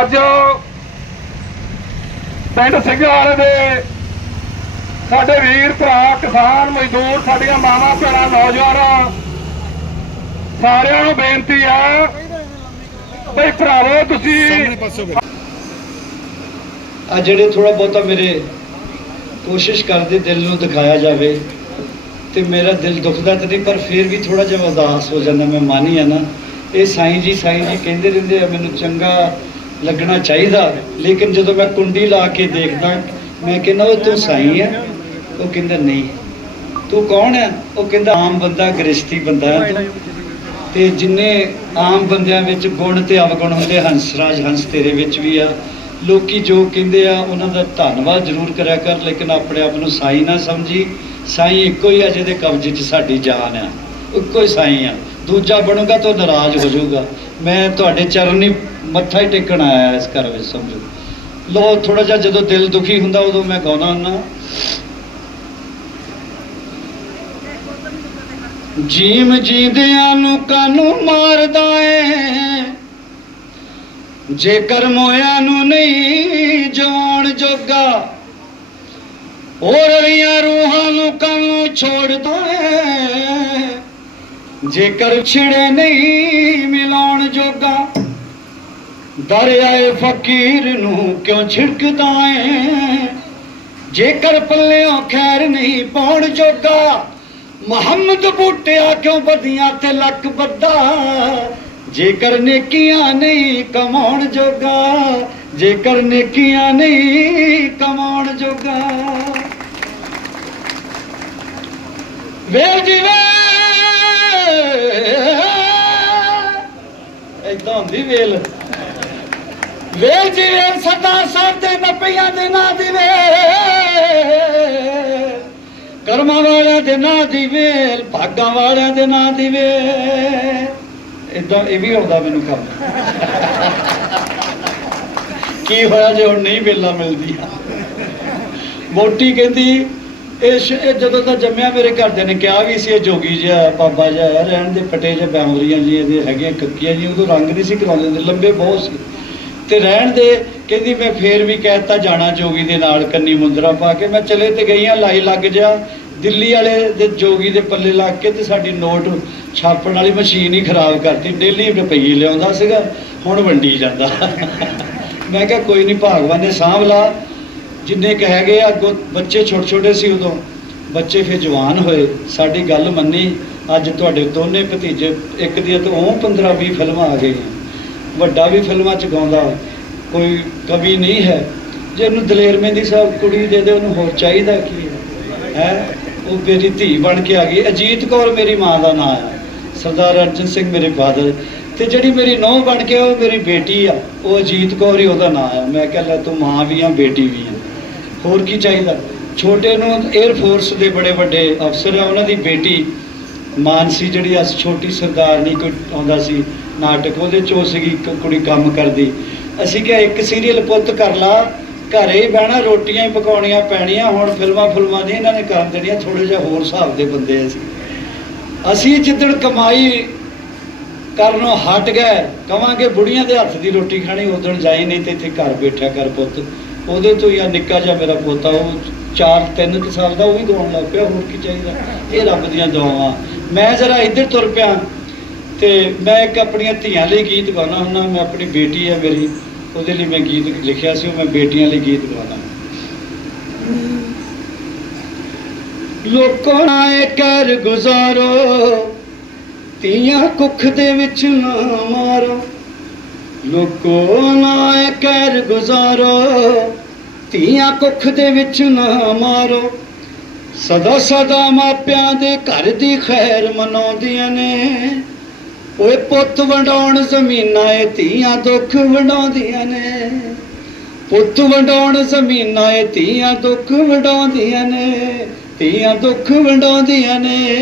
ਅੱਜ ਪਿੰਡ ਸਿੰਘਾਲੇ ਦੇ ਸਾਡੇ ਵੀਰ ਭਰਾ ਕਿਸਾਨ ਮਜ਼ਦੂਰ ਸਾਡੀਆਂ ਮਾਵਾਂ ਭੈਣਾਂ ਨੌਜਵਾਨ ਸਾਰਿਆਂ ਨੂੰ ਬੇਨਤੀ ਹੈ ਬਈ ਭਰਾਵੋ ਤੁਸੀਂ ਆ ਜਿਹੜੇ ਥੋੜਾ ਬਹੁਤਾ ਮੇਰੇ ਕੋਸ਼ਿਸ਼ ਕਰਦੇ ਦਿਲ ਨੂੰ ਦਿਖਾਇਆ ਜਾਵੇ ਤੇ ਮੇਰਾ ਦਿਲ ਦੁਖਦਾ ਤੇ ਨਹੀਂ ਪਰ ਫਿਰ ਵੀ ਥੋੜਾ ਜਿਹਾ ਉਦਾਸ ਹੋ ਜਾਂਦਾ ਮੈਂ ਮਾਨੀ ਆ ਨਾ। ਇਹ ਸਾਈਂ ਜੀ ਸਾਈਂ ਜੀ ਕਹਿੰਦੇ ਰਹਿੰਦੇ ਆ ਮੈਨੂੰ ਚੰਗਾ ਲੱਗਣਾ ਚਾਹੀਦਾ। ਲੇਕਿਨ ਜਦੋਂ ਮੈਂ ਕੁੰਡੀ ਲਾ ਕੇ ਦੇਖਦਾ, ਮੈਂ ਕਹਿੰਦਾ, ਉਹ ਤੂੰ ਸਾਈਂ ਹੈ ਉਹ ਕਹਿੰਦਾ, ਨਹੀਂ। ਤੂੰ ਕੌਣ ਹੈ ਉਹ ਕਹਿੰਦਾ, ਆਮ ਬੰਦਾ ਗ੍ਰਸਤੀ ਬੰਦਾ ਹੈ ਤੇ ਜਿੰਨੇ ਆਮ ਬੰਦਿਆਂ ਵਿੱਚ ਗੁਣ ਤੇ ਅਵਗੁਣ ਹੁੰਦੇ, ਹੰਸਰਾਜ ਹੰਸ ਤੇਰੇ ਵਿੱਚ ਵੀ ਆ। ਲੋਕੀ ਜੋ ਕਹਿੰਦੇ ਆ, ਉਹਨਾਂ ਦਾ ਧੰਨਵਾਦ ਜ਼ਰੂਰ ਕਰਿਆ ਕਰ, ਲੇਕਿਨ ਆਪਣੇ ਆਪ ਨੂੰ ਸਾਈ ਨਾ ਸਮਝੀ। ਸਾਈ ਇੱਕੋ ਹੀ ਆ ਜਿਹਦੇ ਕਬਜ਼ੇ 'ਚ ਸਾਡੀ ਜਾਨ ਆ। ਇੱਕੋ ਹੀ ਸਾਈ ਆ। ਦੂਜਾ ਬਣੂਗਾ ਤਾਂ ਨਾਰਾਜ਼ ਹੋ ਜਾਊਗਾ। ਮੈਂ ਤੁਹਾਡੇ ਚਰਨੀ ਮੱਥਾ ਹੀ ਟੇਕਣ ਆਇਆ ਇਸ ਘਰ ਵਿੱਚ, ਸਮਝੋ। ਲੋ ਥੋੜਾ ਜਿਹਾ ਜਦੋਂ ਦਿਲ ਦੁਖੀ ਹੁੰਦਾ, ਉਦੋਂ ਮੈਂ ਗਾਉਣਾ ਹੁੰਦਾ। ਜੀਮ ਜੀਂਦਿਆਂ ਨੂੰ ਕਾਨੂੰ ਮਾਰਦਾ ਏ। ਜੇਕਰ ਮੋਇਆਂ ਨੂੰ ਨਹੀਂ ਜਵਾਨ ਜੋਗਾ, ਹੋਰ ਰਲੀਆਂ ਰੂਹਾਂ ਨੂੰ ਕਾਨੂੰ ਛੋੜਦਾ ਏ। ਜੇਕਰ ਛਿੜੇ ਨਹੀਂ ਮਿਲਾਉਣ ਜੋਗਾ, ਦਰਿਆਏ ਫਕੀਰ ਨੂੰ ਕਿਉਂ ਛਿੜਕਦਾ ਏ ਜੇਕਰ ਪੱਲਿਓਂ ਖੈਰ ਨਹੀਂ ਪਾਉਣ ਜੋਗਾ, ਮੁਹੰਮਦ ਬੂਟਿਆ ਕਿਉਂ ਵਧੀਆਂ ਤੇ ਲੱਕ ਬੱਦਾ ਜੇਕਰ ਨੇਕੀਆਂ ਨਹੀਂ ਕਮਾਉਣ ਜੋਗਾ, ਜੇਕਰ ਨੇਕੀਆਂ ਨਹੀਂ ਕਮਾਉਣ ਜੋਗਾ। ਵੇਲ ਜੀ ਵੇ ਹੁੰਦੀ ਵੇਲ। ਵੇਲ ਜੀ ਵੇਲ ਸਰਦਾਰ ਸਾਹਿਬ ਦੇ ਨਪਈਆਂ ਦੇ ਨਾਂ ਦੀ ਵੇਲ। ਕਰਮਾਂ ਵਾਲਿਆਂ ਦੇ ਨਾਂ ਦੀ ਵੇਲ, ਭਾਗਾਂ ਵਾਲਿਆਂ ਦੇ ਨਾਂ ਦੀ ਵੇਲ। ਇਦਾਂ ਇਹ ਵੀ ਆਉਂਦਾ ਮੈਨੂੰ ਕੰਮ। ਕੀ ਹੋਇਆ ਜੇ ਹੁਣ ਨਹੀਂ ਵੇਲਾਂ ਮਿਲਦੀਆਂ? ਮੋਟੀ ਕਹਿੰਦੀ ਇਹ ਸ਼- ਇਹ ਜਦੋਂ ਦਾ ਜੰਮਿਆ ਮੇਰੇ ਘਰਦਿਆਂ ਨੇ ਕਿਹਾ ਵੀ ਸੀ ਇਹ ਜੋਗੀ ਜਿਹਾ ਬਾਬਾ ਜਿਹਾ ਹੈ, ਰਹਿਣ ਦੇ ਪਟੇ ਜਿਹਾ ਬੈਂਵਰੀਆਂ ਜੀ ਇਹਦੇ ਹੈਗੇ ਕੱਕੀਆਂ ਜੀ ਉਦੋਂ ਰੰਗ ਨਹੀਂ ਸੀ ਕਰਾਉਂਦੇ ਹੁੰਦੇ ਲੰਬੇ ਬਹੁਤ ਸੀ। ਤੇ ਰਹਿਣ ਦੇ ਕਹਿੰਦੀ ਮੈਂ ਫੇਰ ਵੀ ਕਹਿਤਾ ਜਾਣਾ ਜੋਗੀ ਦੇ ਨਾਲ ਕੰਨੀ ਮੁੰਦਰਾ ਪਾ ਕੇ। ਮੈਂ ਚਲੇ ਤੇ ਗਈਆਂ ਲਾਈ ਲੱਗ ਜਾ ਦਿੱਲੀ ਵਾਲੇ ਦੇ ਜੋਗੀ ਦੇ ਪੱਲੇ ਲੱਗ ਕੇ ਤੇ ਸਾਡੀ ਨੋਟ ਛਾਪਣ ਵਾਲੀ ਮਸ਼ੀਨ ਹੀ ਖਰਾਬ ਕਰਤੀ। ਡੇਲੀ ਰੁਪਈਏ ਲਿਆਉਂਦਾ ਸੀਗਾ ਹੁਣ ਵੰਡੀ ਜਾਂਦਾ। ਮੈਂ ਕਿਹਾ ਕੋਈ ਨਹੀਂ ਭਾਗਵਾਨ ਨੇ ਸਾਂਭ ਲਾ। ਜਿੰਨੇ ਕੁ ਹੈਗੇ ਆ, ਅੱਗੋਂ ਬੱਚੇ ਛੋਟੇ ਛੋਟੇ ਸੀ ਉਦੋਂ, ਬੱਚੇ ਫਿਰ ਜਵਾਨ ਹੋਏ। ਸਾਡੀ ਗੱਲ ਮੰਨੀ, ਅੱਜ ਤੁਹਾਡੇ ਦੋਨੇ ਭਤੀਜੇ, ਇੱਕ ਦੀਆਂ ਤੋਂ ਉਹ 15 20 ਫਿਲਮਾਂ ਆ ਗਈਆਂ। ਵੱਡਾ ਵੀ ਫਿਲਮਾਂ ਚ ਗਾਉਂਦਾ, ਕੋਈ ਕਵੀ ਨਹੀਂ ਹੈ। ਜੇ ਉਹਨੂੰ ਦਲੇਰ ਮਹਿੰਦੀ ਸਾਹਿਬ ਕੁੜੀ ਦੇ ਦੇ, ਉਹਨੂੰ ਹੋਰ ਚਾਹੀਦਾ ਕੀ ਹੈ? ਉਹ ਮੇਰੀ ਧੀ ਬਣ ਕੇ ਆ ਗਈ। ਅਜੀਤ ਕੌਰ ਮੇਰੀ ਮਾਂ ਦਾ ਨਾਮ ਆ। ਸਰਦਾਰ ਅਰਜਨ ਸਿੰਘ ਮੇਰੇ ਫਾਦਰ। ਤੇ ਜਿਹੜੀ ਮੇਰੀ ਨੂੰਹ ਬਣ ਕੇ ਉਹ ਮੇਰੀ ਬੇਟੀ ਆ, ਉਹ ਅਜੀਤ ਕੌਰ ਹੀ ਉਹਦਾ ਨਾਮ ਆ। ਮੈਂ ਕਿਹਾ ਲੈ ਤੂੰ ਮਾਂ ਵੀ ਆ, ਬੇਟੀ ਵੀ ਆ। ਹੋਰ ਕੀ ਚਾਹੀਦਾ? ਛੋਟੇ ਨੂੰ 에ਅਰ ਫੋਰਸ ਦੇ ਬੜੇ ਵੱਡੇ ਅਫਸਰ ਆ, ਉਹਨਾਂ ਦੀ ਬੇਟੀ ਮਾਨਸੀ ਜਿਹੜੀ ਅਸ ਛੋਟੀ ਸਰਦਾਰਨੀ ਕੋਈ ਆਉਂਦਾ ਸੀ ਨਾਟਕ, ਉਹਦੇ ਚੋਂ ਸੀਗੀ ਕੁੜੀ ਕੰਮ ਕਰਦੀ। ਅਸੀਂ ਕਿਹਾ, ਇੱਕ ਸੀਰੀਅਲ ਪੁੱਤ ਕਰ ਲਾ, ਘਰੇ ਹੀ ਬਹਿਣਾ, ਰੋਟੀਆਂ ਹੀ ਪਕਾਉਣੀਆਂ ਪੈਣੀਆਂ, ਹੁਣ ਫਿਲਮਾਂ ਫੁਲਮਾਂ ਨਹੀਂ ਇਹਨਾਂ ਨੇ ਕਰਨ ਦੇਣੀਆਂ ਥੋੜੇ ਜਿਹਾ ਹੋਰ ਹਿਸਾਬ ਦੇ ਬੰਦੇ ਅਸੀਂ। ਅਸੀਂ ਜਿੱਦਣ ਕਮਾਈ ਕਰਨੋਂ ਹਟ ਗਏ, ਕਵਾਂਗੇ ਬੁੜੀਆਂ ਦੇ ਹੱਥ ਦੀ ਰੋਟੀ ਖਾਣੀ, ਉਦੋਂ ਜਾਈ ਨਹੀਂ ਤੇ ਇੱਥੇ ਘਰ ਬੈਠਿਆ ਕਰ ਪੁੱਤ। ਉਹਦੇ ਤੋਂ ਹੀ ਆ ਨਿੱਕਾ ਜਿਹਾ ਮੇਰਾ ਪੋਤਾ, ਉਹ 4 3 ਸਾਲ ਦਾ ਉਹ ਵੀ ਦਵਾਉਣ ਲੱਗ ਪਿਆ, ਹੋਰ ਕੀ ਚਾਹੀਦਾ? ਇਹ ਰੱਬ ਦੀਆਂ ਦੁਆਵਾਂ। ਮੈਂ ਜਰਾ ਇੱਧਰ ਤੁਰ ਪਿਆ ਤੇ ਮੈਂ ਇੱਕ ਆਪਣੀਆਂ ਧੀਆਂ ਲਈ ਗੀਤ ਗਾਉਣਾ ਹੁੰਦਾ, ਮੈਂ ਆਪਣੀ ਬੇਟੀ ਹੈ ਮੇਰੀ, ਉਹਦੇ ਲਈ ਮੈਂ ਗੀਤ ਲਿਖਿਆ ਸੀ, ਉਹ ਮੈਂ ਬੇਟੀਆਂ ਲਈ ਗੀਤ ਗਾਉਣਾ ਲੋਕੋ ਨਾ ਕਰ ਗੁਜ਼ਾਰੋ ਤੀਆਂ ਕੁੱਖ ਦੇ ਵਿੱਚ ਨਾ ਮਾਰੋ। ਲੋਕੋ ਨਾ ਇਹ ਕਰ ਗੁਜ਼ਾਰੋ ਧੀਆਂ ਕੁੱਖ ਦੇ ਵਿੱਚ ਨਾ ਮਾਰੋ। ਸਦਾ ਸਦਾ ਮਾਪਿਆਂ ਦੇ ਘਰ ਦੀ ਖੈਰ ਮਨਾਉਂਦੀਆਂ ਨੇ। ਓਏ ਪੁੱਤ ਵੰਡਾਉਣ ਜ਼ਮੀਨਾਂ, ਏ ਧੀਆਂ ਦੁੱਖ ਵੰਡਾਉਂਦੀਆਂ ਨੇ। ਪੁੱਤ ਵੰਡਾਉਣ ਜ਼ਮੀਨਾਂ, ਏ ਧੀਆਂ ਦੁੱਖ ਵੰਡਾਉਂਦੀਆਂ ਨੇ। ਧੀਆਂ ਦੁੱਖ ਵੰਡਾਉਂਦੀਆਂ ਨੇ।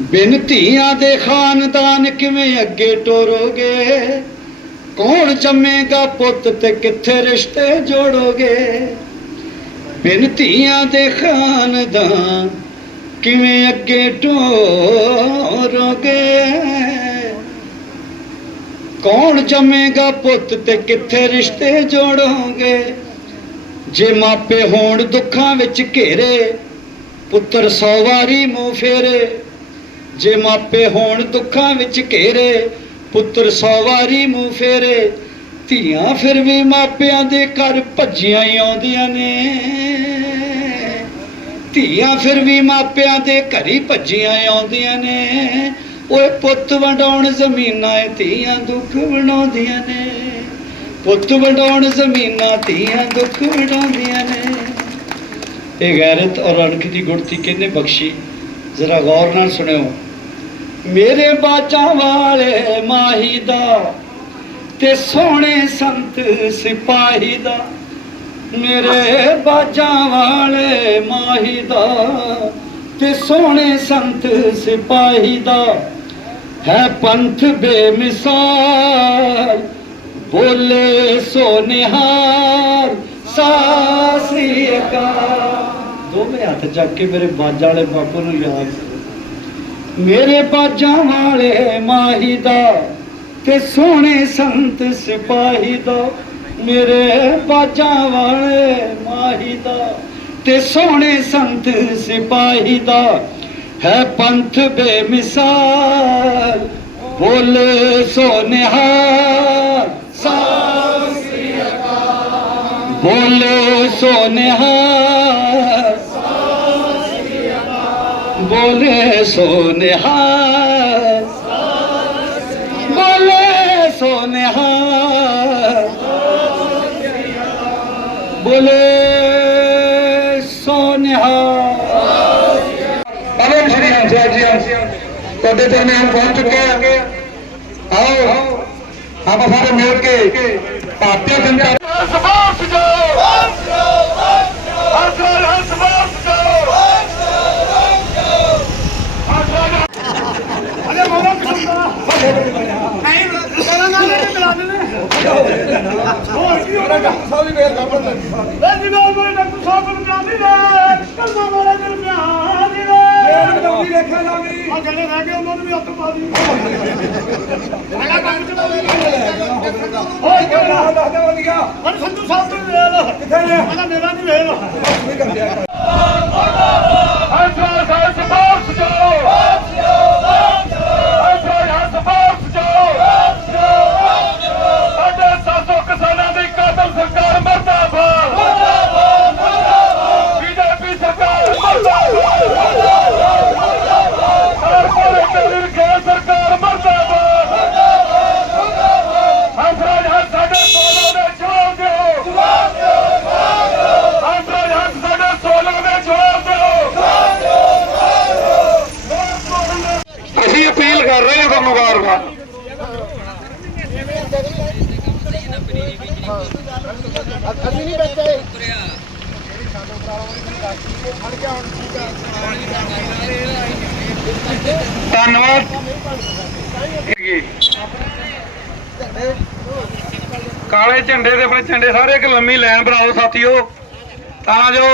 ਬਿਨ ਧੀਆਂ ਦੇ ਖਾਨਦਾਨ ਕਿਵੇਂ ਅੱਗੇ ਟੋਰੋਗੇ? ਕੌਣ ਜੰਮੇਗਾ ਪੁੱਤ ਤੇ ਕਿੱਥੇ ਰਿਸ਼ਤੇ ਜੋੜੋਗੇ? ਬਿਨ ਧੀਆਂ ਦੇ ਖਾਨਦਾਨ ਕਿਵੇਂ ਅੱਗੇ ਟੋਰੋਗੇ ਕੌਣ ਜੰਮੇਗਾ ਪੁੱਤ ਤੇ ਕਿੱਥੇ ਰਿਸ਼ਤੇ ਜੋੜੋਗੇ? ਜੇ ਮਾਪੇ ਹੋਣ ਦੁੱਖਾਂ ਵਿੱਚ ਘੇਰੇ, ਪੁੱਤਰ ਸੌ ਵਾਰੀ ਮੂੰਹ ਫੇਰੇ। ਜੇ ਮਾਪੇ ਹੋਣ ਦੁੱਖਾਂ ਵਿੱਚ ਘੇਰੇ ਪੁੱਤਰ ਸਵਾਰੀ ਵਾਰੀ ਮੂੰਹ ਫੇਰੇ, ਧੀਆਂ ਫਿਰ ਵੀ ਮਾਪਿਆਂ ਦੇ ਘਰ ਭੱਜੀਆਂ ਹੀ ਆਉਂਦੀਆਂ ਨੇ। ਧੀਆਂ ਫਿਰ ਵੀ ਮਾਪਿਆਂ ਦੇ ਘਰ ਹੀ ਭੱਜੀਆਂ ਆਉਂਦੀਆਂ ਨੇ। ਓਏ ਪੁੱਤ ਵੰਡਾਉਣ ਜ਼ਮੀਨਾਂ ਏ, ਧੀਆਂ ਦੁੱਖ ਵੰਡਾਉਂਦੀਆਂ ਨੇ। ਪੁੱਤ ਵੰਡਾਉਣ ਜ਼ਮੀਨਾਂ, ਧੀਆਂ ਦੁੱਖ ਵੰਡਾਉਂਦੀਆਂ ਨੇ। ਇਹ ਗੈਰਤ ਔਰ ਅਣਖ ਦੀ ਗੁੜਤੀ ਕਿੰਨੇ ਬਖਸ਼ੀ? ਜ਼ਰਾ ਗੌਰ ਨਾਲ ਸੁਣਿਓ। ਮੇਰੇ ਬਾਜਾਂ ਵਾਲੇ ਮਾਹੀ ਦਾ ਤੇ ਸੋਹਣੇ ਸੰਤ ਸਿਪਾਹੀ ਦਾ। ਮੇਰੇ ਬਾਜਾਂ ਵਾਲੇ ਮਾਹੀ ਦਾ ਤੇ ਸੋਹਣੇ ਸੰਤ ਸਿਪਾਹੀ ਦਾ। ਹੈ ਪੰਥ ਬੇਮਿਸਾਲ, ਬੋਲੇ ਸੋ ਨਿਹਾਲ ਸਾਸਰੀ ਅਕਾਲ। ਦੋਵੇਂ ਹੱਥ ਚੱਕ ਕੇ ਮੇਰੇ ਬਾਜਾਂ ਵਾਲੇ ਬਾਪੂ ਨੂੰ ਯਾਦ ਕਰੋ ਮੇਰੇ ਬਾਜਾਂ ਵਾਲੇ ਮਾਹੀ ਦਾ ਤੇ ਸੋਹਣੇ ਸੰਤ ਸਿਪਾਹੀ ਦਾ। ਮੇਰੇ ਬਾਜਾਂ ਵਾਲੇ ਮਾਹੀ ਦਾ ਤੇ ਸੋਹਣੇ ਸੰਤ ਸਿਪਾਹੀ ਦਾ। ਹੈ ਪੰਥ ਬੇਮਿਸਾਲ, ਬੋਲ ਸੋ ਨਿਹਾਲ ਸਾਸਰੀ ਅਕਾਲ ਬੋਲੇ ਸੋ ਨਿਹਾਲ ਬੋਲੇ ਸੋ ਨਿਹਾਲ ਬੋਲੇ ਸੋ ਨਿਹਾਲ ਪਰਮ ਸ਼੍ਰੀ ਹੰਸਾ ਜੀ ਤੁਹਾਡੇ ਚਰਨੇ ਹਮ ਪਹੁੰਚ ਚੁੱਕੇ ਹਾਂ ਆਓ ਆਪਾਂ ਸਾਰੇ ਮਿਲ ਕੇ ਭਾਰਤੀ ਜਨਤਾ ਸਭਾਪ ਜੋ ਆਸਰਾ ਹਸਬਾਪ ਜੋ ਅਰੇ ਮੋਰਾ ਕਿਸਦਾ ਨਹੀਂ ਕਹਿੰਦਾ ਨਾ ਮਿਲਾ ਦੇ ਹੋਰ ਕੀ ਹੋਣਾ ਸਾਰੀ ਵੇਰ ਖਬਰ ਲੱਗੀ ਨਾਲ ਮੇਰੇ ਡਾਕਟਰ ਸਾਹਿਬ ਨੂੰ ਮਿਲਾ ਦੇ ਕੱਲ੍ਹ ਮਾਰਾ ਦਿਲ ਮਿਲਾ ਦੇ ਫੇਰ ਕਦੌੜੀ ਦੇਖਿਆ ਜਾਵੀ ਆ ਜਿਹੜੇ ਰਹਿ ਗਏ ਉਹਨਾਂ ਨੂੰ ਵੀ ਹੱਥ ਪਾ ਅਗਾ ਕੰਮ ਚ ਬੋਲੀ ਓਏ ਕਿਹੜਾ ਦੱਸ ਦੇ ਵਧੀਆ? ਹੁਣ ਸੰਧੂ ਸਾਹਿਬ ਤੋਂ ਵੇਲ ਕਿੱਥੇ ਨੇ? ਮੇਰਾ ਨਹੀਂ ਵੇਲ ਆਸਰਾ ਸਾਹਿਬ ਸਪੋਰਟਸ ਜੋ ਆਸਰਾ ਸਪੋਰਟਸ ਜੋ ਸਾਡੇ 700 ਕਿਸਾਨਾਂ ਦੀ ਕਾਤਲ ਸਰਕਾਰ ਮਰਦਾਬਾਦ ਮਰਦਾਬਾਦ ਮਰਦਾਬਾਦ ਬੀਜੇਪੀ ਸਰਕਾਰ ਮਰਦਾਬਾਦ ਮਰਦਾਬਾਦ ਮਰਦਾਬਾਦ ਕਾਰਪੋਰੇਟ ਖੇਲ ਸਰਕਾਰ ਮਰਦਾਬਾਦ ਮਰਦਾਬਾਦ ਮਰਦਾਬਾਦ ਹੰਸਰਾਜ ਹੱਥ ਸਾਡੇ ਸੋਲਾਂ ਦੇ ਜਵਾਬ ਦਿਓ ਜਵਾਬ ਦਿਓ ਜਵਾਬ ਦਿਓ ਹੰਸਰਾਜ ਹੱਥ ਸਾਡੇ ਸੋਲਾਂ ਦੇ ਜਵਾਬ ਦਿਓ ਅਸੀਂ ਅਪੀਲ ਕਰ ਰਹੇ ਹਾਂ ਤੁਹਾਨੂੰ ਵਾਰ-ਵਾਰ ਧੰਨਵਾਦ। ਕਾਲੇ ਝੰਡੇ ਦੇ ਆਪਣੇ ਝੰਡੇ ਸਾਰੇ ਇੱਕ ਲੰਮੀ ਲਾਈਨ ਬਣਾਓ ਸਾਥੀਓ, ਤਾਂ ਜੋ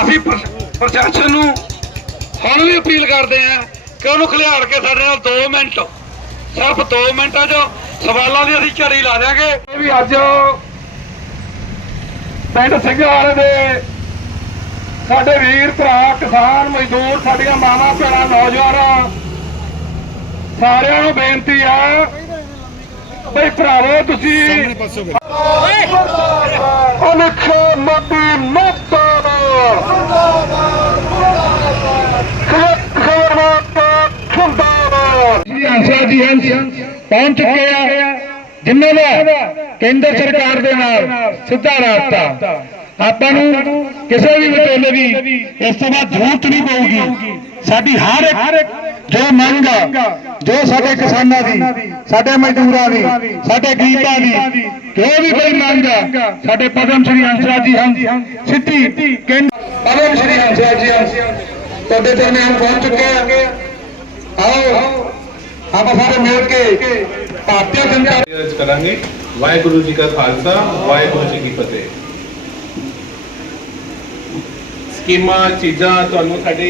ਅਸੀਂ ਪ੍ਰਸ਼ਾਸਨ ਨੂੰ ਹੁਣ ਵੀ ਅਪੀਲ ਕਰਦੇ ਆ ਕਿ ਉਹਨੂੰ ਖਿਲਾੜ ਕੇ ਸਾਡੇ ਨਾਲ 2 ਮਿੰਟ, ਸਿਰਫ 2 ਮਿੰਟਾਂ 'ਚ ਸਵਾਲਾਂ ਦੀ ਅਸੀਂ ਝੜੀ ਲਾ ਦਿਆਂਗੇ। ਇਹ ਵੀ ਅੱਜ ਪਿੰਡ ਸਿੰਘਵਾਲੇ ਦੇ ਸਾਡੇ ਵੀਰ ਭਰਾ ਕਿਸਾਨ ਮਜ਼ਦੂਰ ਸਾਡੀਆਂ ਮਾਵਾਂ ਭੈਣਾਂ ਨੌਜਵਾਨ ਸਾਰਿਆਂ ਨੂੰ ਬੇਨਤੀ ਆ ਬਈ ਭਰਾਵੋ ਤੁਸੀਂ ਅਨਖ ਮੱਦੀ ਪਹੁੰਚ ਚੁੱਕੇ ਆ। ਜਿਨ੍ਹਾਂ ਦਾ ਕੇਂਦਰ ਸਰਕਾਰ ਦੇ ਨਾਲ ਸਿੱਧਾ ਰਾਬਤਾ। ਆਪਾਂ ਨੂੰ ਕਿਸੇ ਵੀ ਵਿਚੋਲੇ ਦੀ ਇਸ ਤੋਂ ਬਾਅਦ ਜ਼ਰੂਰਤ ਨਹੀਂ ਪਊਗੀ। ਸਾਡੀ ਹਰ ਇੱਕ ਜੋ ਮੰਗ ਆ, ਜੋ ਸਾਡੇ ਕਿਸਾਨਾਂ ਦੀ, ਸਾਡੇ ਮਜ਼ਦੂਰਾਂ ਦੀ, ਸਾਡੇ ਗਰੀਬਾਂ ਦੀ, ਜੋ ਵੀ ਕੋਈ ਮੰਗ ਆ, ਸਾਡੇ ਪਦਮ ਸ਼੍ਰੀ ਹੰਸਰਾਜ ਜੀ ਹੰਸ ਸਿੱਧੀ ਪਦਮ ਸ਼੍ਰੀ ਹੰਸਰਾਜ ਜੀ ਹੰਸ ਤੁਹਾਡੇ ਚਰਨੇ ਹਮ ਪਹੁੰਚ ਚੁੱਕੇ ਆ ਆਓ, ਆਪਾਂ ਸਾਰੇ ਮਿਲ ਕੇ ਭਾਰਤੀ ਜਨਤਾ ਕਰਾਂਗੇ। ਵਾਹਿਗੁਰੂ ਜੀ ਕਾ ਖਾਲਸਾ, ਵਾਹਿਗੁਰੂ ਜੀ ਕੀ ਫਤਿਹ। ਸਕੀਮਾਂ ਚੀਜ਼ਾਂ ਤੁਹਾਨੂੰ ਸਾਡੇ